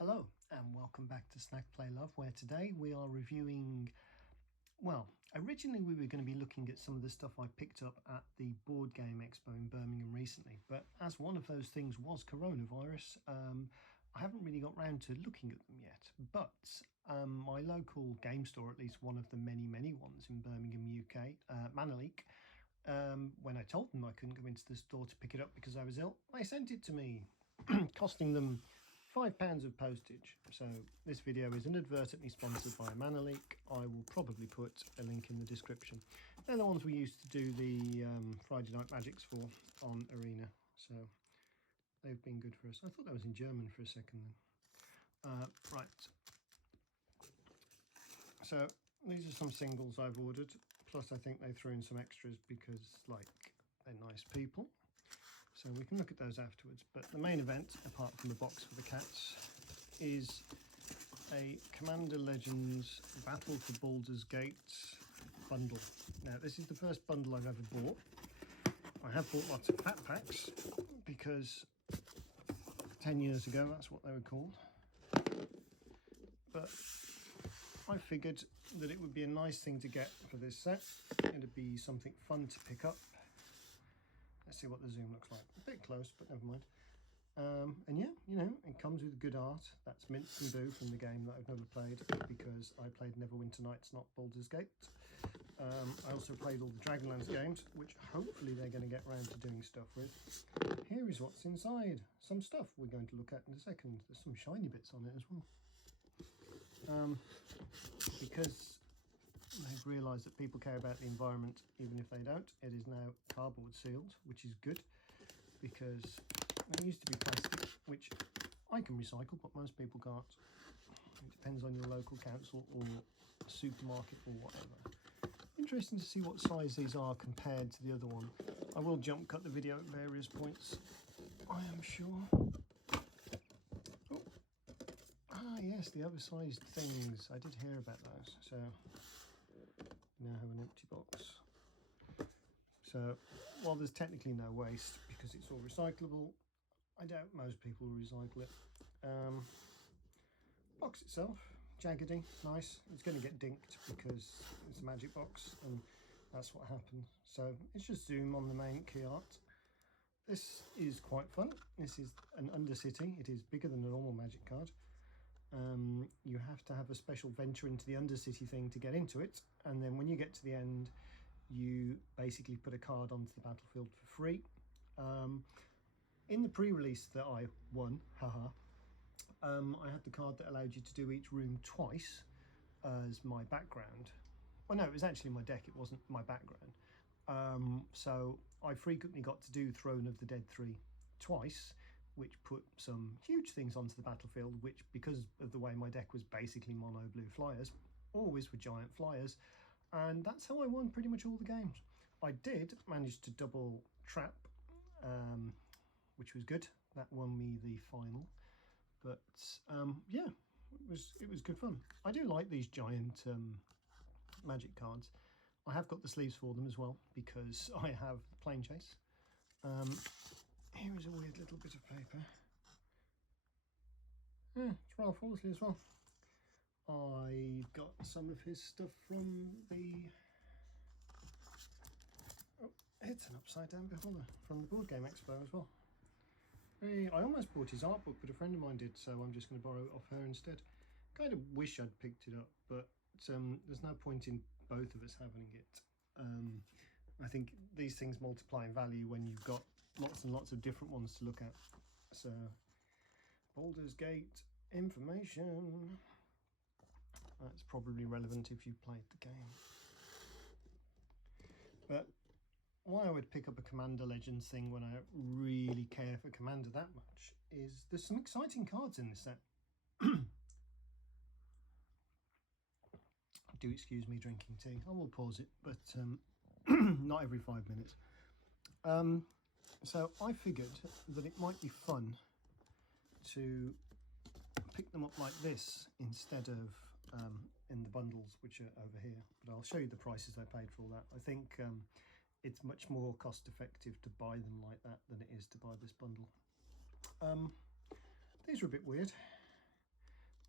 Hello and welcome back to Snack Play Love, where today we are reviewing, well, originally we were going to be looking at some of the stuff I picked up at the Board Game Expo in Birmingham recently, but as one of those things was coronavirus, I haven't really got round to looking at them yet. But my local game store, at least one of the many ones in Birmingham, UK, ManaLeak, when I told them I couldn't go into the store to pick it up because I was ill, they sent it to me, costing them £5 of postage. So this video is inadvertently sponsored by ManaLeak. I will probably put a link in the description. They're the ones we used to do the Friday Night Magics for on Arena. So they've been good for us. I thought that was in German for a second then. Right. So these are some singles I've ordered. Plus I think they threw in some extras because, like, they're nice people. So we can look at those afterwards. But the main event, apart from the box for the cats, is a Commander Legends Battle for Baldur's Gate bundle. Now, this is the first bundle I've ever bought. I have bought lots of fat packs because 10 years ago that's what they were called. But I figured that it would be a nice thing to get for this set. It'd be something fun to pick up. Let's see what the zoom looks like. A bit close, but never mind. And yeah, you know, it comes with good art. That's Mince and Boo from the game that I've never played because I played Neverwinter Nights, not Baldur's Gate. I also played all the Dragonlance games, which hopefully they're going to get around to doing stuff with. Here is what's inside. Some stuff we're going to look at in a second. There's some shiny bits on it as well. Because they've realised that people care about the environment even if they don't. It is now cardboard sealed, which is good because they used to be plastic, which I can recycle, but most people can't. It depends on your local council or supermarket or whatever. Interesting to see what size these are compared to the other one. I will jump cut the video at various points, I am sure. Oh. Ah yes, the oversized things. I did hear about those. So now have an empty box. So while there's technically no waste because it's all recyclable, I doubt most people will recycle it. Box itself, jaggedy, nice. It's going to get dinked because it's a magic box and that's what happened. So it's just zoom on the main key art. This is quite fun. This is an Undercity. It is bigger than a normal magic card. You have to have a special venture into the Undercity thing to get into it, and then when you get to the end you basically put a card onto the battlefield for free. In the pre-release that I won, haha, I had the card that allowed you to do each room twice as my background. Well, no, it was actually my deck, it wasn't my background. So I frequently got to do Throne of the Dead 3 twice, which put some huge things onto the battlefield, which, because of the way my deck was basically mono blue flyers, always were giant flyers, and that's how I won pretty much all the games. I did manage to double trap, which was good. That won me the final, but yeah, it was good fun. I do like these giant magic cards. I have got the sleeves for them as well because I have the Plane Chase. Here is a weird little bit of paper. Yeah, it's Ralph Horsley as well. I got some of his stuff from the... Oh, it's an upside down beholder from the Board Game Expo as well. Hey, I almost bought his art book, but a friend of mine did, so I'm just going to borrow it off her instead. Kind of wish I'd picked it up, but there's no point in both of us having it. I think these things multiply in value when you've got lots and lots of different ones to look at. So, Baldur's Gate information. That's probably relevant if you've played the game. But why I would pick up a Commander Legends thing when I don't really care for Commander that much is there's some exciting cards in this set. Do excuse me drinking tea. I will pause it, but not every 5 minutes. So I figured that it might be fun to pick them up like this instead of in the bundles, which are over here. But I'll show you the prices I paid for all that. I think it's much more cost effective to buy them like that than it is to buy this bundle. These are a bit weird.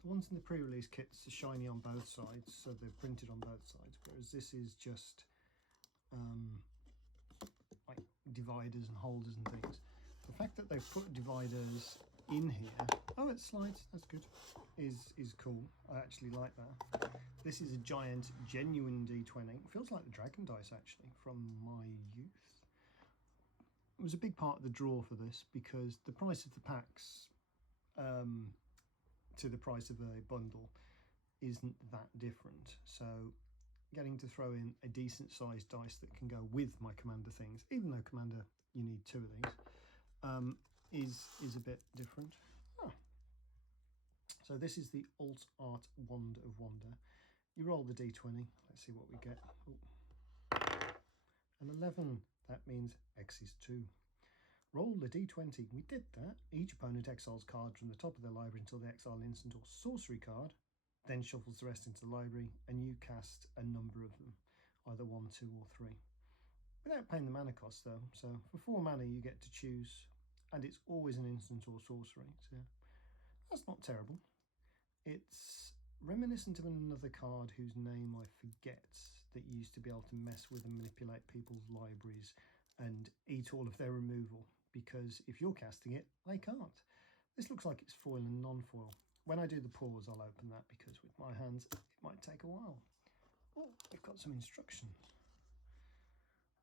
The ones in the pre-release kits are shiny on both sides, so they're printed on both sides, whereas this is just like dividers and holders and things. The fact that they've put dividers in here, oh, it slides, that's good, is cool. I actually like that. This is a giant, genuine D20. It feels like the Dragon dice, actually, from my youth. It was a big part of the draw for this because the price of the packs to the price of a bundle isn't that different. So getting to throw in a decent sized dice that can go with my Commander things, even though Commander you need 2 of these, is a bit different. So this is the Alt Art Wand of Wonder. You roll the d20, let's see what we get. An 11, that means X is 2. Roll the d20, we did that. Each opponent exiles cards from the top of their library until they exile an instant or sorcery card, then shuffles the rest into the library, and you cast a number of them, either 1, 2 or 3. Without paying the mana cost though, so for 4 mana you get to choose, and it's always an instant or sorcery, so that's not terrible. It's reminiscent of another card whose name I forget that used to be able to mess with and manipulate people's libraries and eat all of their removal, because if you're casting it, they can't. This looks like it's foil and non-foil. When I do the pause, I'll open that because with my hands it might take a while. Oh, we've got some instructions.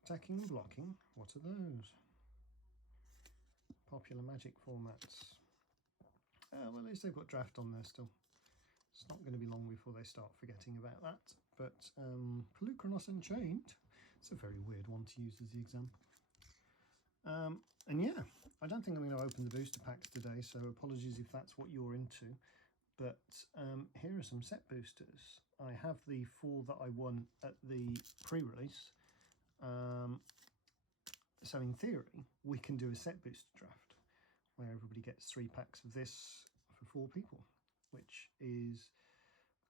Attacking and blocking, what are those? Popular Magic formats. Well, at least they've got draft on there still. It's not going to be long before they start forgetting about that. But Pelucranos Unchained, it's a very weird one to use as the example. And yeah, I don't think I'm going to open the booster packs today, so apologies if that's what you're into. But here are some set boosters. I have the 4 that I won at the pre-release. So in theory, we can do a set booster draft where everybody gets 3 packs of this for 4 people, which is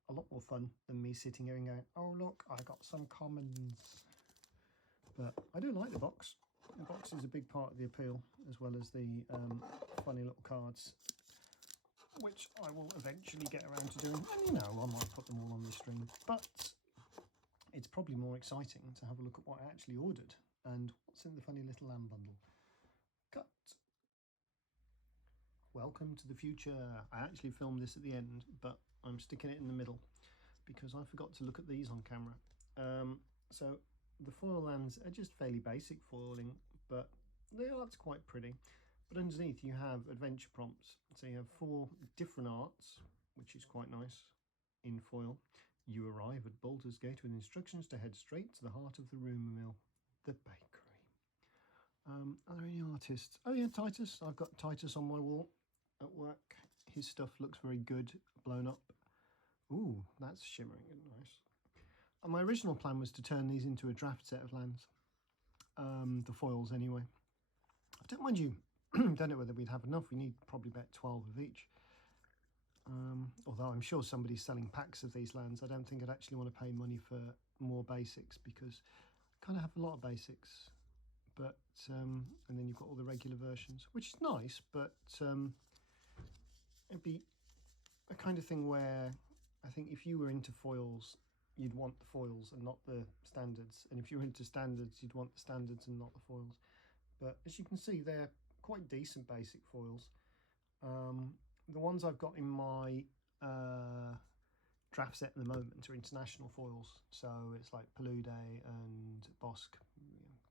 a lot more fun than me sitting here and going, oh look, I got some commons. But I do like the box. The box is a big part of the appeal, as well as the funny little cards, which I will eventually get around to doing. And you know, I might put them all on the stream, but it's probably more exciting to have a look at what I actually ordered and what's in the funny little lamb bundle. Cut. Welcome to the future. I actually filmed this at the end, but I'm sticking it in the middle because I forgot to look at these on camera. So the foil lands are just fairly basic foiling, but the art's quite pretty. But underneath you have adventure prompts. So you have 4 different arts, which is quite nice in foil. You arrive at Baldur's Gate with instructions to head straight to the heart of the rumour mill, the bakery. Are there any artists? Oh yeah, Titus. I've got Titus on my wall at work. His stuff looks very good, blown up. Ooh, that's shimmering and nice. And my original plan was to turn these into a draft set of lands. The foils anyway. I don't mind you. Don't know whether we'd have enough. We need probably about 12 of each. Although I'm sure somebody's selling packs of these lands. I don't think I'd actually want to pay money for more basics because I kind of have a lot of basics. But and then you've got all the regular versions, which is nice, but it'd be a kind of thing where I think if you were into foils, you'd want the foils and not the standards, and if you're into standards, you'd want the standards and not the foils. But as you can see, they're quite decent basic foils. The ones I've got in my draft set at the moment are international foils, so it's like Palude and Bosque,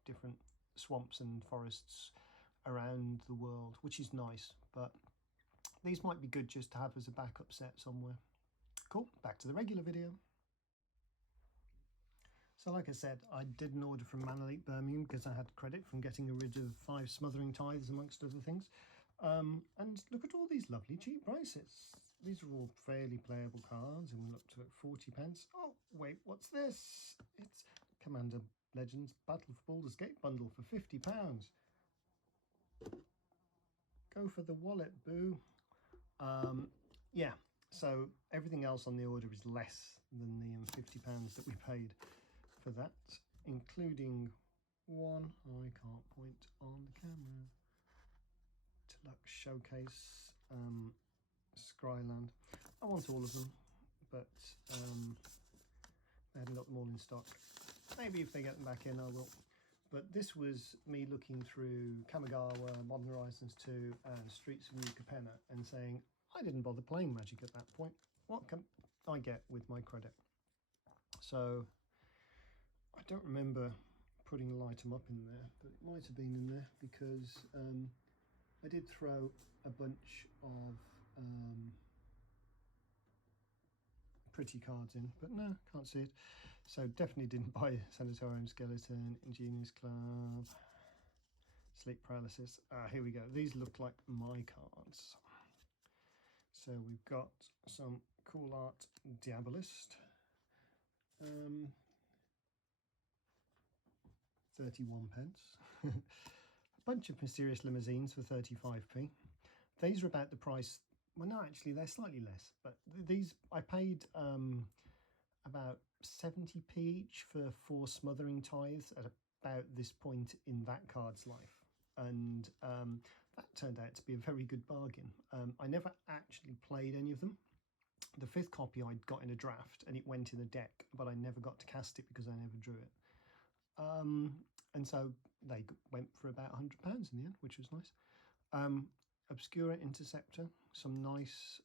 different swamps and forests around the world, which is nice, but these might be good just to have as a backup set somewhere. Cool, back to the regular video. So like I said, I did an order from ManaLeak Birmingham because I had credit from getting rid of 5 smothering tithes amongst other things. And look at all these lovely cheap prices. These are all fairly playable cards, and we looked at 40 pence. Oh, wait, what's this? It's Commander Legends Battle for Baldur's Gate bundle for £50. Go for the wallet, boo. Yeah, so everything else on the order is less than the £50 that we paid for that, including one I can't point on the camera. Deluxe Showcase Scryland. I want all of them, but they haven't got them all in stock. Maybe if they get them back in, I will. But this was me looking through Kamigawa, Modern Horizons 2 and Streets of New Capenna and saying, I didn't bother playing Magic at that point. What can I get with my credit? So I don't remember putting a item up in there, but it might have been in there because I did throw a bunch of pretty cards in, but no, can't see it. So definitely didn't buy Sanatorium Skeleton, Ingenious Club, Sleep Paralysis. Here we go. These look like my cards. So we've got some cool art Diabolist. 31 pence. A bunch of Mysterious Limousines for 35p. These are about the price. Well, no, actually, they're slightly less. But these, I paid about 70p each for 4 Smothering Tithes at about this point in that card's life. And that turned out to be a very good bargain. I never actually played any of them. The 5th copy I'd got in a draft and it went in a deck, but I never got to cast it because I never drew it. And so they went for about £100 in the end, which was nice. Obscura Interceptor, some nice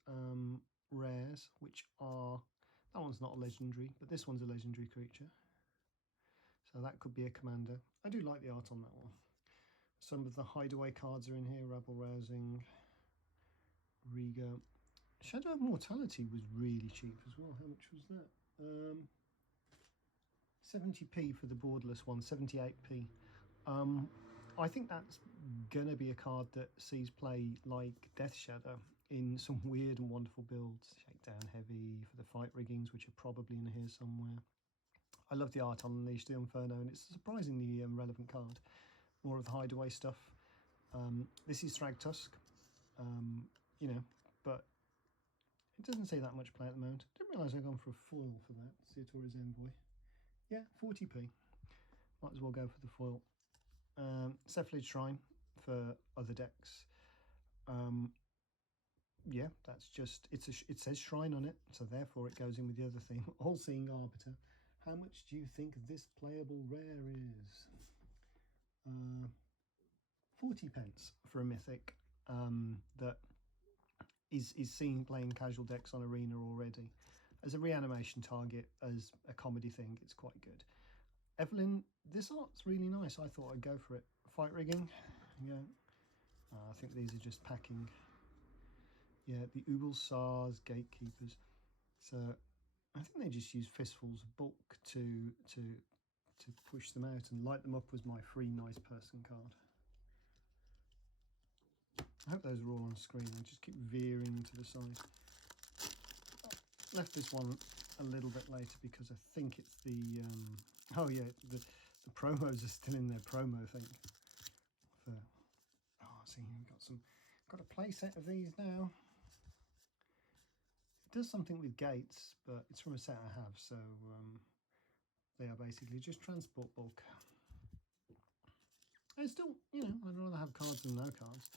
rares, which are, that one's not a legendary, but this one's a legendary creature. So that could be a commander. I do like the art on that one. Some of the hideaway cards are in here, Rabble Rousing, Riga. Shadow of Mortality was really cheap as well. How much was that? 70p for the borderless one, 78p. I think that's going to be a card that sees play like Death Shadow in some weird and wonderful builds. Shakedown Heavy for the fight riggings, which are probably in here somewhere. I love the art on Unleash the Inferno, and it's a surprisingly relevant card. More of the hideaway stuff. This is Thragtusk, you know, but it doesn't say that much play at the moment. Didn't realise I'd gone for a foil for that. Seatori's Envoy. Yeah, 40p. Might as well go for the foil. Cephalid Shrine for other decks. Yeah, that's just, it says Shrine on it, so therefore it goes in with the other theme. All-Seeing Arbiter. How much do you think this playable rare is? 40 pence for a mythic that is seen playing casual decks on Arena already. As a reanimation target, as a comedy thing, it's quite good. Evelyn, this art's really nice. I thought I'd go for it. Fight rigging, yeah. I think these are just packing. Yeah, the Ubel SARS Gatekeepers. So I think they just use fistfuls of bulk to push them out, and Light Them Up was my free nice person card. I hope those are all on screen. I just keep veering to the side. Left this one a little bit later because I think it's the oh yeah, the promos are still in their promo thing. For, oh, see, we've got a play set of these now. It does something with gates, but it's from a set I have, so they are basically just transport bulk. And still, you know, I'd rather have cards than no cards.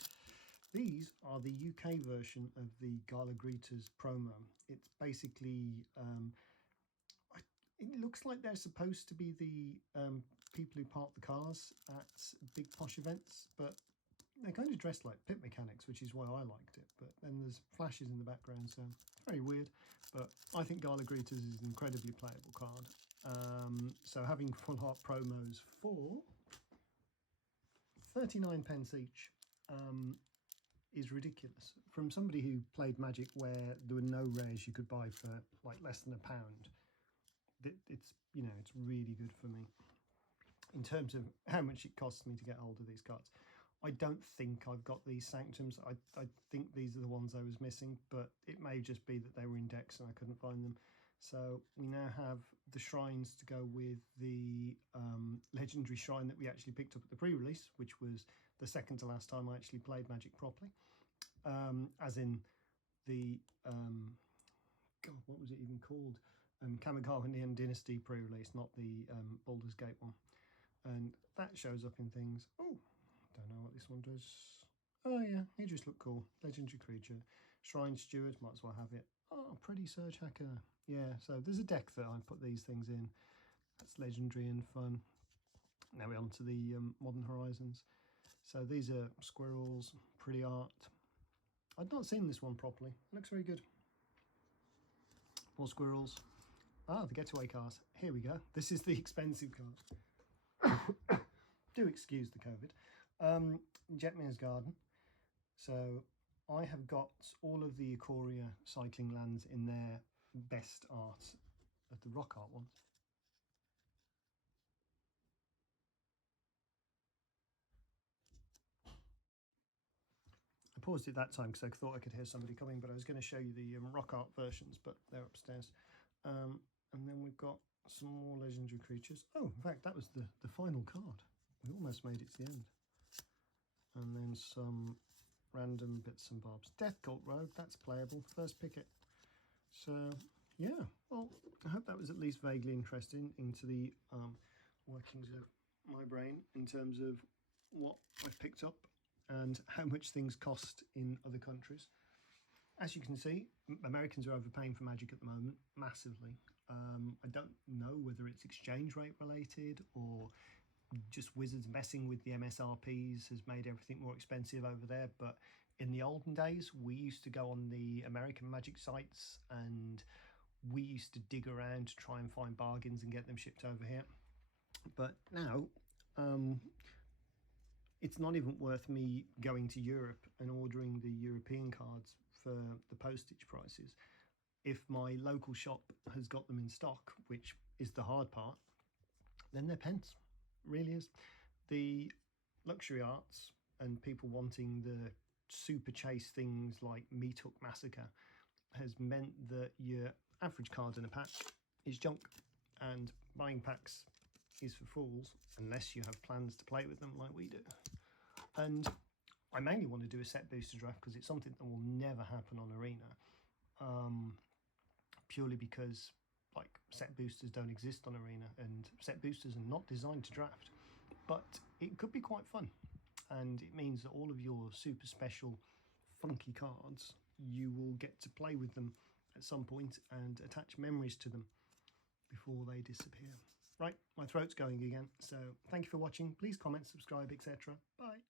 These are the UK version of the Gala Greeters promo. It's basically, it looks like they're supposed to be the people who park the cars at big posh events, but they're kind of dressed like pit mechanics, which is why I liked it. But then there's flashes in the background, so it's very weird. But I think Gala Greeters is an incredibly playable card. So having full art promos for 39 pence each is ridiculous. From somebody who played Magic where there were no rares you could buy for like less than £1, it's, you know, it's really good for me in terms of how much it costs me to get hold of these cards. I don't think I've got these Sanctums. I think these are the ones I was missing, but it may just be that they were in decks and I couldn't find them. So we now have the shrines to go with the legendary shrine that we actually picked up at the pre-release, which was the second to last time I actually played Magic properly. As in the, God, what was it even called? Kamigawa Neon Dynasty pre-release, not the Baldur's Gate one. And that shows up in things. Oh, don't know what this one does. Oh yeah, he just looked cool. Legendary creature. Shrine Steward, might as well have it. Oh, pretty Surge Hacker. Yeah, so there's a deck that I put these things in. That's legendary and fun. Now we're on to the Modern Horizons. So these are squirrels, pretty art. I'd not seen this one properly. It looks very good. More squirrels. Ah, the getaway cars. Here we go. This is the expensive cars. Do excuse the COVID. Jetmir's Garden. So I have got all of the Ikoria cycling lands in their best art of the rock art ones. I paused it that time because I thought I could hear somebody coming, but I was going to show you the rock art versions, but they're upstairs. And then we've got some more legendary creatures. Oh, in fact, that was the final card. We almost made it to the end. And then some random bits and bobs. Death Cult Rogue, that's playable. First picket. So, yeah, well, I hope that was at least vaguely interesting into the workings of my brain in terms of what I've picked up and how much things cost in other countries. As you can see, Americans are overpaying for Magic at the moment, massively. I don't know whether it's exchange rate related or just Wizards messing with the MSRPs has made everything more expensive over there. But in the olden days, we used to go on the American Magic sites and we used to dig around to try and find bargains and get them shipped over here. But now, it's not even worth me going to Europe and ordering the European cards for the postage prices. If my local shop has got them in stock, which is the hard part, then they're pence. Really is. The luxury arts and people wanting the super chase things like Meat Hook Massacre has meant that your average card in a pack is junk, and buying packs is for fools unless you have plans to play with them like we do. And I mainly want to do a set booster draft because it's something that will never happen on Arena, purely because like set boosters don't exist on Arena and set boosters are not designed to draft. But it could be quite fun, and it means that all of your super special funky cards, you will get to play with them at some point and attach memories to them before they disappear. Right, my throat's going again, so thank you for watching. Please comment, subscribe, etc. Bye.